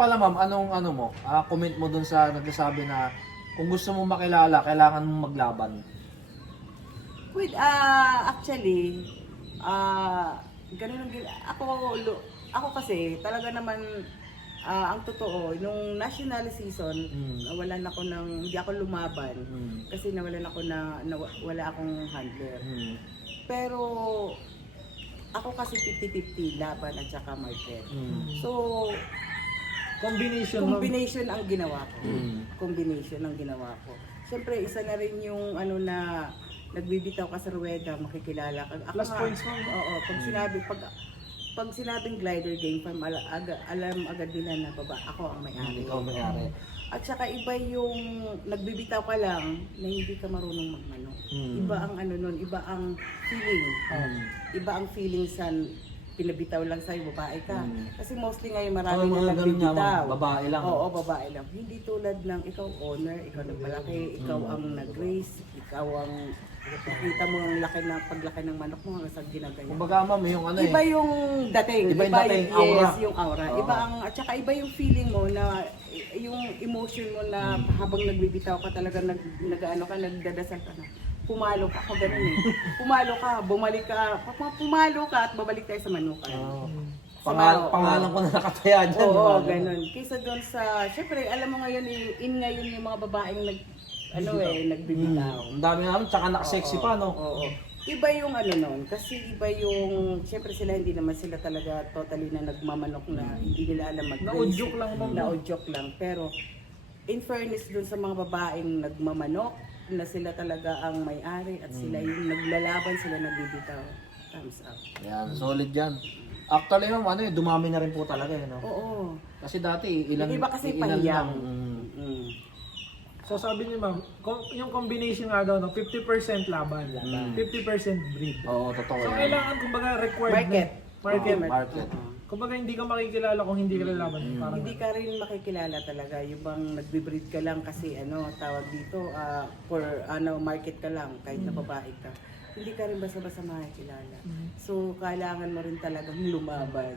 pala ma'am, anong ano mo? Comment mo dun sa nagsasabi na kung gusto mo makilala, kailangan mong maglaban. With, actually, ganun ang ako kasi talaga naman, ang totoo, nung national season, nawalan ako hindi ako lumaban kasi nawalan ako wala akong handler. Pero ako kasi 50-50 laban at saka market. So, combination ang ginawa ko. Combination ang ginawa ko. Siyempre, isa na rin yung ano na nagbibitaw ka sa ruweda, makikilala ka. Ako Plus nga, points mo. oo, pag sinabing glider game farm, alam agad nila na ako ang may-ari. Ikaw may-ari. At saka iba yung nagbibitaw ka lang na hindi ka marunong magmanok. Iba ang ano nun, iba ang feeling. Iba ang feeling sa pinabitaw lang sa'yo, babae ka. Kasi mostly ngayon marami na nagbibitaw. Babae lang. Oo, babae lang. Hindi tulad ng ikaw owner, ikaw nagpalaki, ikaw ang nag-raise, ikaw ang nakita mo ang paglaki ng manok mo hanggang sa ginagawa. Kumbaga ma'am, yung ano Iba yung dating, Iba yung dating, aura. Yes, yung aura. Oo. Iba ang at saka iba yung feeling mo na yung emotion mo na habang nagbibitaw ka talaga nag-ano ka, nagdadasal ka na. Pumalo ka, ako ganun eh. Pumalo ka, bumalik ka, pumalo ka at babalik tayo sa manukan. Pangalan ko na nakataya dyan. Oo, ganun. Kaysa doon sa, syempre, alam mo ngayon, ngayon yung mga babaeng nagbibitaw. Ang dami namin, tsaka nakasexy pa, no? Oo. Iba yung ano nun, kasi iba yung, syempre sila hindi naman sila talaga totally na nagmamanok na hindi nila alam mag-raise. Naudyok lang mo. Naudyok lang. Pero, in fairness dun sa mga babaeng nagmamanok, na sila talaga ang may-ari at sila yung naglalaban, sila nagbibitaw. Thumbs up. Yan, solid yan. Actually ma'am, ano dumami na rin po talaga no? Oo. Kasi dati, ilan Yung iba kasi ilan pahiyang. lang. So sabi ni ma'am, yung combination nga daw, no, 50% laban, 50% breed. Oo, totoo So yan. kailangan kumbaga required Market. Market. Market. Kumbaga hindi ka makikilala kung hindi ka lalaban. Parang Hindi ka rin makikilala talaga. Yung bang nagbe-breed ka lang kasi tawag dito, for market ka lang, kahit na babae ka. Hindi ka rin basta-basta makikilala. So, kailangan mo rin talagang lumaban.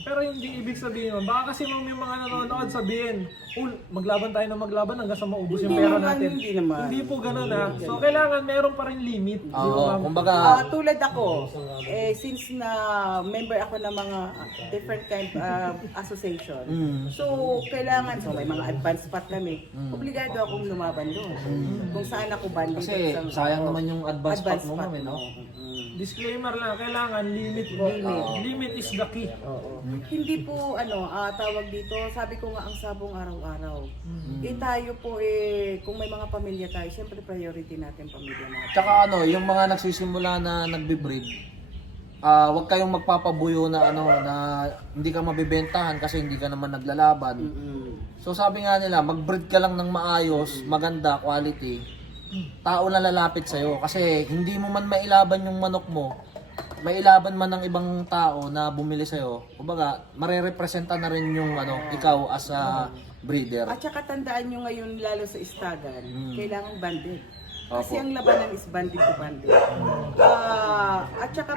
Pero hindi ibig sabihin mo, baka kasi ma'am yung mga nanonood sabihin, maglaban tayo ng maglaban hanggang sa maubos yung Hindi pera naman, natin. hindi naman. Hindi po ganun ha. So kailangan meron pa rin limit. Di ba, Oo, ma'am? kumbaga, Tulad ako, since na member ako ng mga different kind association, so kailangan, so may mga advance spot kami, obligado akong lumaban doon. Kung saan ako bandit. kasi sayang naman yung advance pack mo ma'am, no? Disclaimer lang, kailangan limit po. Limit is the key. Oo. Hindi po tawag dito, sabi ko nga ang sabong araw-araw. Tayo po kung may mga pamilya tayo, syempre priority natin pamilya natin. Tsaka yung mga nagsisimula na nagbe-breed, wag kayong magpapabuyo na na hindi ka mabibentahan kasi hindi ka naman naglalaban. So sabi nga nila, mag-breed ka lang ng maayos, maganda, quality. Tao na lalapit sa'yo kasi hindi mo man mailaban yung manok mo, mailaban man ng ibang tao na bumili sa'yo, kumbaga marerepresenta na rin yung ikaw as a breeder. At saka tandaan nyo ngayon lalo sa istagan, kailangan banded. Kasi ang labanan is banded to banded. At saka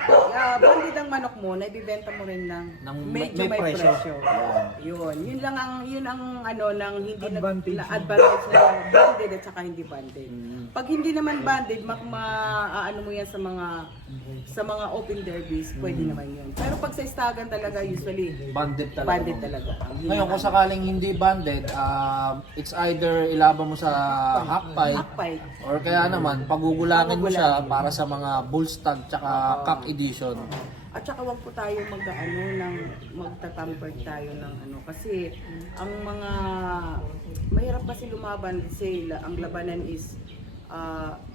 banded ang manok mo, naibibenta mo rin ng medyo may presyo. Yun ang nang hindi Advantage. advantage na banded at saka hindi banded. Pag hindi naman banded, ano mo yan sa mga open derbies, pwede naman yun. Pero pag sa istagan talaga usually Banded talaga. banded talaga. Ngayon kung sakaling hindi banded, it's either ilaban mo sa half-pipe Hakpay. or kaya naman pagugulangin mo siya para sa mga bull stag tsaka cock edition. At saka wag po tayo magtatamper tayo ng kasi ang mga mahirap kasi lumaban kasi ang labanan is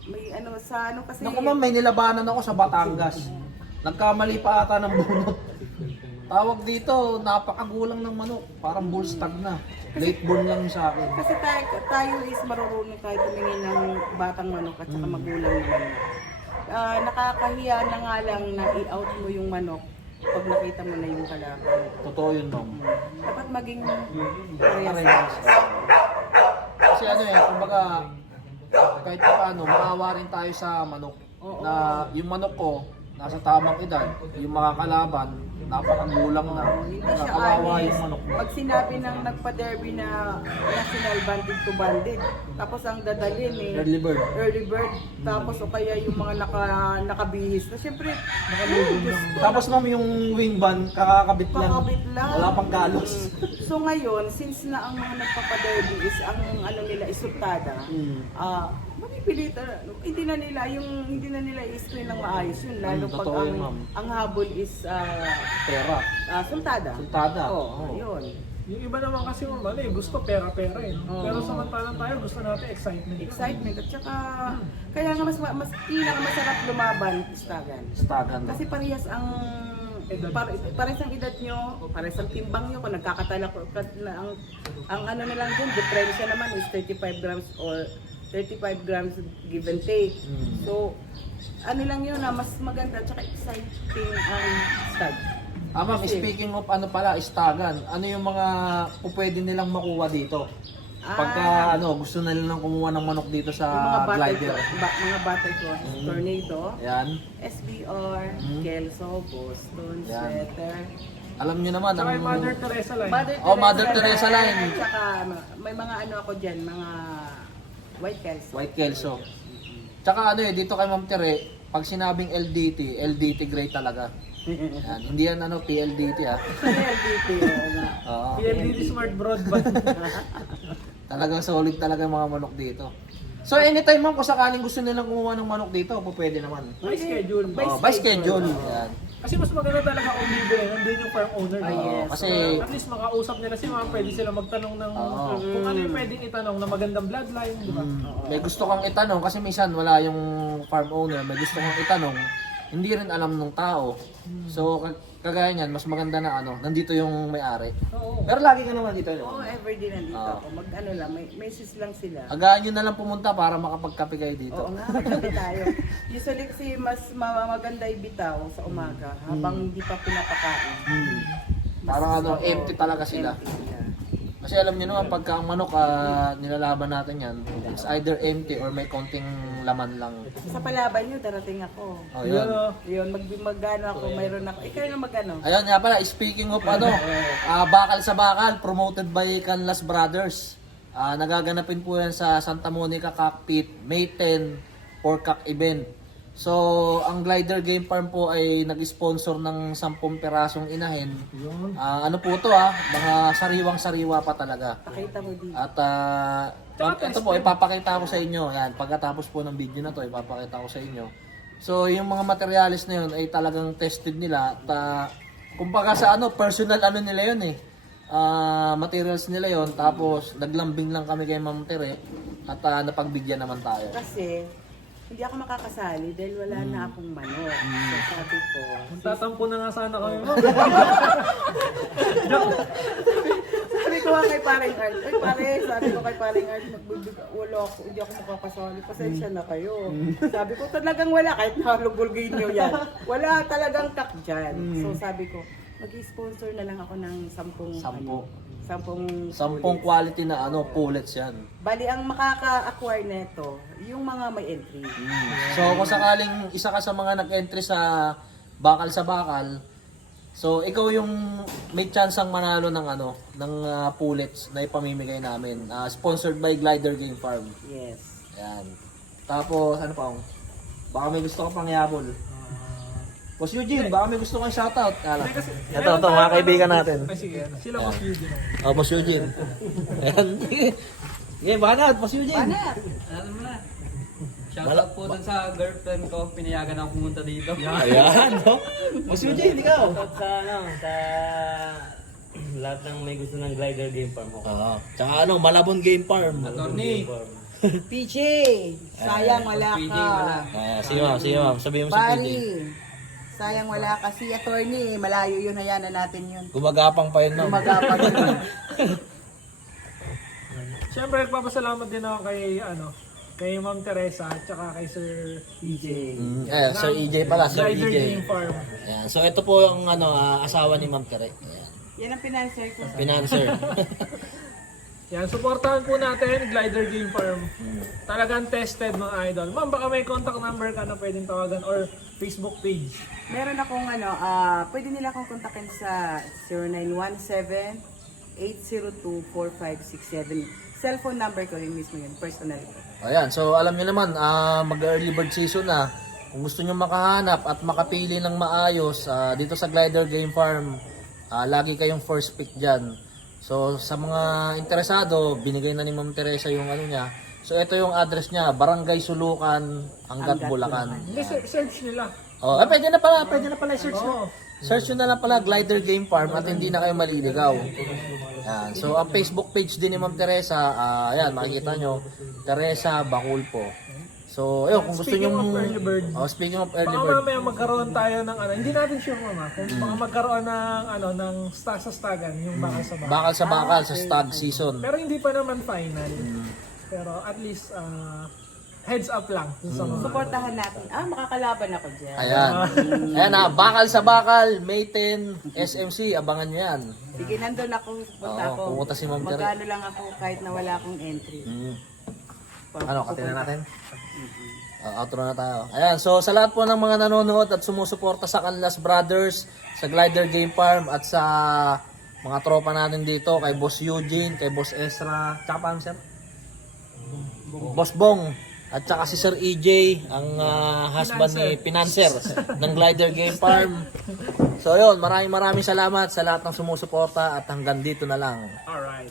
may kasi Naku ma'am, may nilabanan ako sa Batangas. Nagkamali pa ata ng bunot. Tawag dito, napakagulang ng manok. Parang bull stag na. Late born lang yung sa akin. kasi tayo is marurunong tayo tumingin ng batang manok at saka magulang na manok. Nakakahiya na nga lang na i-out mo yung manok pag nakita mo na yung kalaban. Totoo yun ma'am. Dapat maging parehas. Parehas. Kasi kumbaga, kahit pa paano, maawa rin tayo sa manok. Oo. Na yung manok ko, nasa tamang edad, yung makakalaban, napakagulang na. Hindi siya Nakakawawa honest. yung manok mo. Pag sinabi ng nagpa-derby na national banded to banded, tapos ang dadalhin Early bird. early bird, tapos o kaya yung mga nakabihis na siyempre, Tapos ma'am, yung wing ban, kakakabit lang. kakabit lang. Wala pang galos. So ngayon, since na ang mga nagpapa-derby is ang ano nila isultada, mapipilitan, hindi na nila i-screen ng maayos yun, lalo pag totoo yun, ma'am. ang habol is Pera. sultada. Sultada. Oo, yun. Yung iba naman kasi gusto pera-pera eh. Oo. Pero samantalang tayo, gusto natin excitement. Excitement at saka kaya nga mas pinakamasarap lumaban istagan. Stagan. Kasi parehas ang Edad. parehas ang edad nyo, parehas ang timbang nyo, kung nagkakatala ko na ang ano na lang dun, diferensya naman is 35 grams or 35 grams give and take. So, ano lang yun na mas maganda at saka exciting ang stag. Ma'am, Kasi- speaking of ano pala, istagan, ano yung mga pwede nilang makuha dito? Pagka gusto na nilang kumuha ng manok dito sa Yung mga glider. mga battle ko, tornado, Yan. SBR, Kelso, Boston, Yan. Sweater, Alam nyo naman, Saka yung Mother Teresa line. Mother Teresa line. At saka may mga ano ako dyan, mga white Kelso. White Kelso. Tsaka dito kay Ma'am Tere, pag sinabing LDT, LDT grade talaga. Yan. Hindi yan PLDT LDT, oo nga. Oo. PLDT Smart Broadband. Talagang solid talaga yung mga manok dito. So anytime ma'am, kung sakaling gusto nilang kumuha ng manok dito, pwede naman. By schedule. By schedule. Yan. Kasi mas maganda talaga kung libre, nandun yung farm owner. Ah, yes. Kasi At least makausap nila si ma'am, pwede sila magtanong ng Oo. kung ano yung pwedeng itanong na magandang bloodline, di ba? may gusto kang itanong, kasi minsan wala yung farm owner, may gusto kang itanong, hindi rin alam ng tao. So kagaya niyan, mas maganda na nandito yung may-ari. Oo. Pero lagi ka naman dito. Oo, everyday nandito ako. Mag-ano lang, may message lang sila. Agaan nyo na lang pumunta para makapagkape kayo dito. Oo nga, magkape tayo. Usually kasi mas maganda ibitaw sa umaga habang hindi pa pinapakain. Parang empty talaga sila. Empty sila. Kasi alam niyo naman, pagka ang manok, nilalaban natin yan, it's either empty or may konting laman lang. Sa palaban nyo, darating ako. Oh, Yun, yun. Yun, magano ako, mayroon ako. Ikaw na magano. Ayun nga pala, speaking of Bakal sa Bakal, promoted by Canlas Brothers. Nagaganapin po yan sa Santa Monica Cockpit, May 10, Pork event. So, ang Glider Game Farm po ay nag-sponsor ng 10 pirasong inahin. Yun. Ano po to mga sariwang-sariwa pa talaga. Pakita mo dito. At ito po, ipapakita ko sa inyo. Yan, pagkatapos po ng video na to, ipapakita ko sa inyo. So, yung mga materials na yun ay talagang tested nila. At kumbaga sa personal nila yun materials nila yon. Tapos, naglambing lang kami kay Ma'am Tere at napagbigyan naman tayo. Kasi, hindi ako makakasali dahil wala na akong manok. So, sabi ko, Tatampo na nga sana kami mo. sabi ko nga kay paring Art, ay pare, sabi ko kay paring Art, wala ako, hindi ako makakasali, pasensya na kayo. Sabi ko talagang wala, kahit nalugulgin nyo yan. Wala talagang kak dyan. So sabi ko, mag-sponsor na lang ako ng 10 10 quality na pullets yan. Bali, ang makaka-acquire neto, yung mga may entry. So kung sakaling isa ka sa mga nag-entry sa Bakal sa Bakal, so ikaw yung may chance ang manalo ng ng pullets na ipamimigay namin. Sponsored by Glider Game Farm. Yes. Ayan. Tapos ano pa? Baka may gusto ka pang yabol. Boss Eugene, baka may gusto kang shoutout. Ito, mga kaibigan natin. Ay sige, sila mas yun din. Boss Eugene. Ayan. Sige, banat, Boss Eugene. Banat! Alam mo na. Shoutout po dun sa girlfriend ko, pinayagan ako pumunta dito. Ayan, no? Boss Eugene, ikaw. Sa lahat ng may gusto ng Glider Game Farm ko. Tsaka Malabon Game Farm. Attorney, PJ! Sayang wala PJ, ka. wala. Sige ma'am, sabihin mo si PJ. Bali, sayang wala ka. Si attorney, malayo yun, hayanan natin yun. Gumagapang pa yun, ma'am. Gumagapang yun. Siyempre, nagpapasalamat din ako kay Ma'am Teresa at saka kay Sir EJ. Sir EJ pala, Sir Glider EJ. Game Farm. Ayan. So ito po yung asawa ni Ma'am Tere. Ayan. Yan ang pinanser ko. Financer. Yan, supportahan po natin Glider Game Farm. Talagang tested mga idol. Ma'am, baka may contact number ka na pwedeng tawagan or Facebook page. Meron akong pwede nila akong kontakin sa 0917-802-4567. Cellphone number ko rin mismo yun, personal ko. Ayan, so alam niyo naman, mag-early bird season na. Kung gusto niyo makahanap at makapili ng maayos dito sa Glider Game Farm, lagi kayong first pick dyan. So sa mga interesado, binigay na ni Ma'am Teresa yung ano niya. So ito yung address niya, Barangay Sulukan, Angat, Bulacan. Hindi, search nila. Oh, pwede na pala i-search na. Search nyo na lang pala Glider Game Farm at hindi na kayo maliligaw. Yan. So ang Facebook page din ni Ma'am Teresa, ayan, makikita nyo, Teresa Baculpo. So, ayun, kung gusto Speaking nyo... of early bird. Speaking of early Baka bird. mamaya magkaroon tayo ng hindi natin sure mama, kung baka magkaroon ng ng sa stagan, yung bakal sa bakal. Bakal sa bakal sa stag season. Pero hindi pa naman final. Pero at least heads up lang dun sa mga. Supportahan natin. Makakalaban ako dyan. Ayan. Ayan bakal sa bakal, May 10, SMC, abangan nyo yan. Sige, nandun ako. Punta Oo, ako. pumunta si Ma'am Teresa. Magkano lang ako kahit na wala akong entry. Ano, katin na natin? Outro na tayo. Ayan, so sa lahat po ng mga nanonood at sumusuporta sa Canlas Brothers, sa Glider Game Farm at sa mga tropa natin dito, kay Boss Eugene, kay Boss Ezra, tsaka pa sir? Boss Bong, at saka si Sir EJ, ang husband ni Financer ng Glider Game Farm. So yun, maraming salamat sa lahat ng sumusuporta at hanggang dito na lang. Alright.